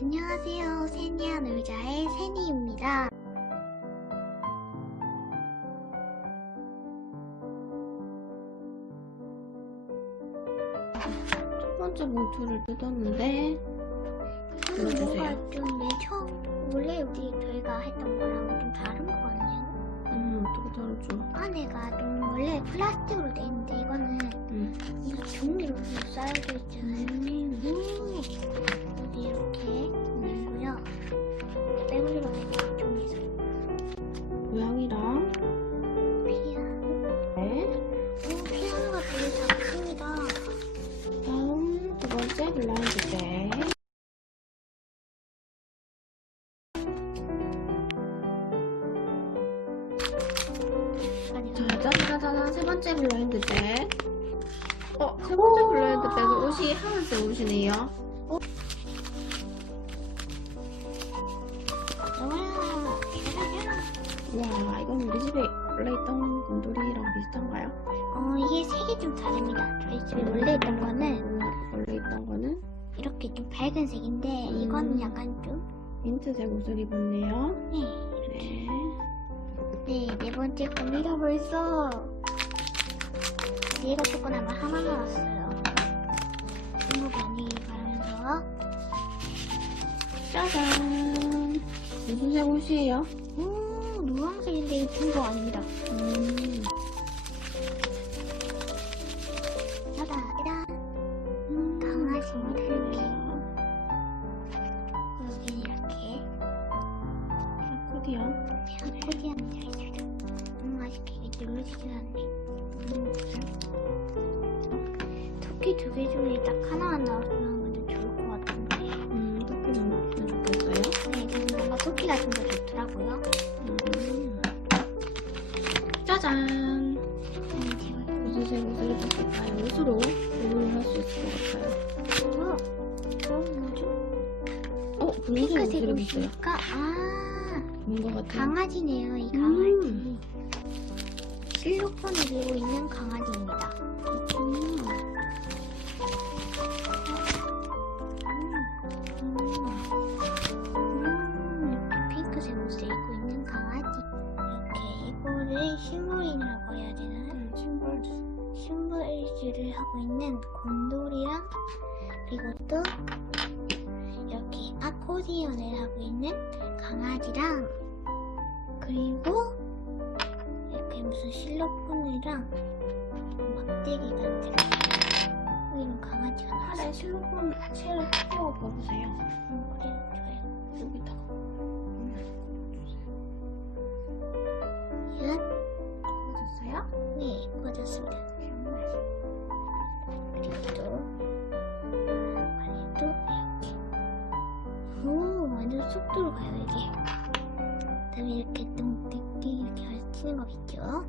안녕하세요. 세니아 놀자의 세니입니다. 첫 번째 봉투를 뜯었는데 보여주세요. 뭐가 좀 처음 원래 우리 저희가 했던 거랑 좀 다른 거 같네요. 음 어떻게 다르죠? 안에가 좀 원래 플라스틱으로 돼 있는데 이거는 음. 종이로 쌓여져 있잖아요. 블라인드 백. 아니, 자, 짜자자자 세 번째 블라인드 백. 어, 세 번째 블라인드 백은 옷이 하얀색 옷이네요. 와, 와, 이건 우리 집에 원래 있던 곰돌이랑 비슷한가요? 어, 이게 색이 좀 다릅니다. 저희 집에 원래 있던 거는 민트색 옷을 입었네요. 네, 네. 네, 네 번째 겁니다 벌써. 얘가 조금 아마 하나 남았어요. 친구 많이 바르면서 짜잔. 무슨 색 옷이에요? 오, 노란색인데 이쁜 거 아닙니다. 음. 눌러지진 않네. 음. 토끼 두 개 중에 딱 하나만 나왔으면 좀 좋을 것 같은데. 음, 토끼 너무 좋겠어요. 네, 저는 뭔가 토끼가 좀 더 좋더라고요. 음. 짜잔. 음, 무슨 색 옷을 입었을까요? 옷으로 구분을 할수 있을 것 같아요. 어, 뭐죠? 어, 핑크색. 옷이니까, 아, 뭔것 같아요? 강아지네요, 이 음. 강아지. 실로폰을 들고 있는 강아지입니다. 음. 음, 이렇게 핑크색 옷을 입고 있는 강아지. 이렇게 이거를 식물인이라고 해야 되나? 음, 신발. 심벌질을 하고 있는 곰돌이랑 그리고 또 이렇게 아코디언을 하고 있는 강아지랑 그리고 무슨 실로폰이랑 막대기 같은 이런 강아지가 나왔어요. 팔에 실로폰 실 끼워 봐보세요. 음, 그래 좋아요. 여기다가. 이건 꽂았어요? 네 꽂았습니다. 그리고 또 관리도 이렇게 오 완전 쏙 들어가요 이게 그다음에 이렇게 뚱뚱 이렇게 치는 거겠죠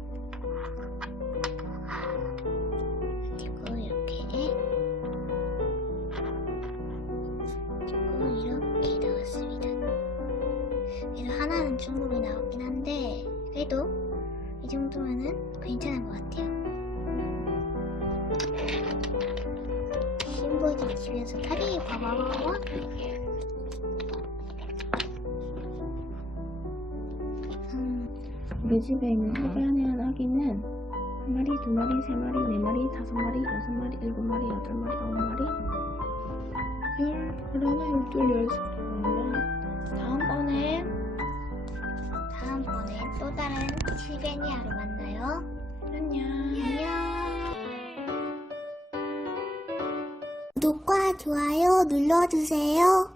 그리고 이렇게. 그리고 이렇게 나왔습니다. 그래도 하나는 충분히 나오긴 한데 그래도 이 정도면은 괜찮은 것 같아요. 심보지 집에서 다리 봐봐봐. 음, 우리 집에 있는 소개하는 아기는 한 마리, 두 마리, 세 마리, 네 마리, 다섯 마리, 여섯 마리, 일곱 마리, 여덟 마리, 아홉 마리, 열, 열하나, 열둘, 열셋. 다음번에 다음번에 또 다른 실베니아로 만나요. 안녕. 안녕. 구독과 좋아요 눌러주세요.